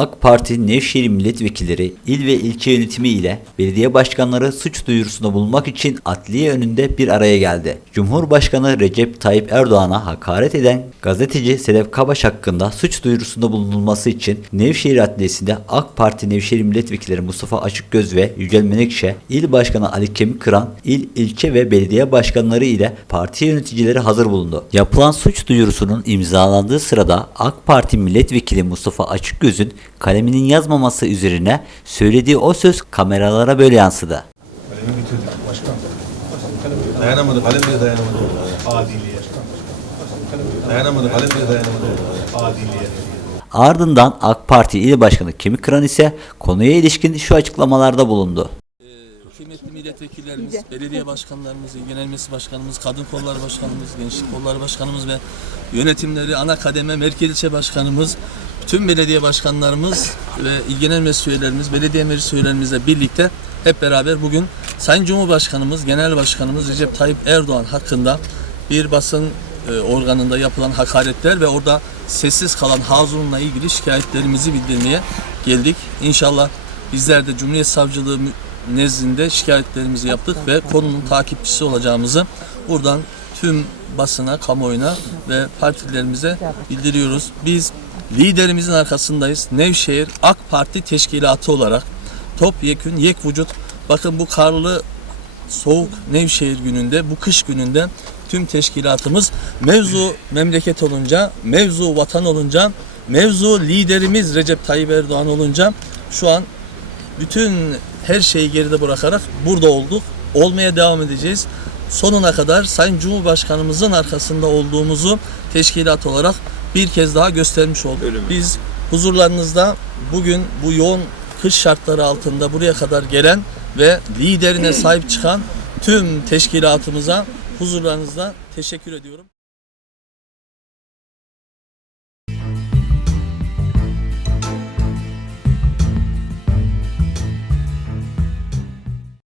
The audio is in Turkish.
AK Parti Nevşehir milletvekilleri, il ve ilçe yönetimi ile belediye başkanları suç duyurusunda bulunmak için adliye önünde bir araya geldi. Cumhurbaşkanı Recep Tayyip Erdoğan'a hakaret eden gazeteci Sedef Kabaş hakkında suç duyurusunda bulunulması için Nevşehir Adliyesi'nde AK Parti Nevşehir milletvekilleri Mustafa Açıkgöz ve Yücel Menekşe, il başkanı Ali Kemikkıran, il, ilçe ve belediye başkanları ile parti yöneticileri hazır bulundu. Yapılan suç duyurusunun imzalandığı sırada AK Parti milletvekili Mustafa Açıkgöz'ün kaleminin yazmaması üzerine söylediği o söz kameralara böyle yansıdı. Kalemi bitirdik başkan. Dayanamadı, kalem bile dayanamadı. Adiliye. Dayanamadı, kalem bile dayanamadı. Adiliye. Ardından AK Parti İl Başkanı Kemikkıran ise konuya ilişkin şu açıklamalarda bulundu. Kıymetli milletvekillerimiz, belediye başkanlarımız, genel meclis başkanımız, kadın kolları başkanımız, gençlik kolları başkanımız ve yönetimleri, ana kademe, merkez ilçe başkanımız, tüm belediye başkanlarımız ve il genel meclis belediye meclis üyelerimizle birlikte hep beraber bugün Sayın Cumhurbaşkanımız, Genel Başkanımız Recep Tayyip Erdoğan hakkında bir basın e, organında yapılan hakaretler ve orada sessiz kalan Hazun'la ilgili şikayetlerimizi bildirmeye geldik. İnşallah bizler de Cumhuriyet Savcılığı nezdinde şikayetlerimizi yaptık ve konunun takipçisi olacağımızı buradan tüm basına, kamuoyuna ve partilerimize bildiriyoruz. Biz liderimizin arkasındayız. Nevşehir AK Parti teşkilatı olarak topyekün, yek vücut bakın bu karlı soğuk Nevşehir gününde, bu kış gününde tüm teşkilatımız mevzu memleket olunca, mevzu vatan olunca, mevzu liderimiz Recep Tayyip Erdoğan olunca şu an bütün her şeyi geride bırakarak burada olduk. Olmaya devam edeceğiz. Sonuna kadar Sayın Cumhurbaşkanımızın arkasında olduğumuzu teşkilat olarak bir kez daha göstermiş olduk. Biz huzurlarınızda bugün bu yoğun kış şartları altında buraya kadar gelen ve liderine sahip çıkan tüm teşkilatımıza huzurlarınızda teşekkür ediyorum.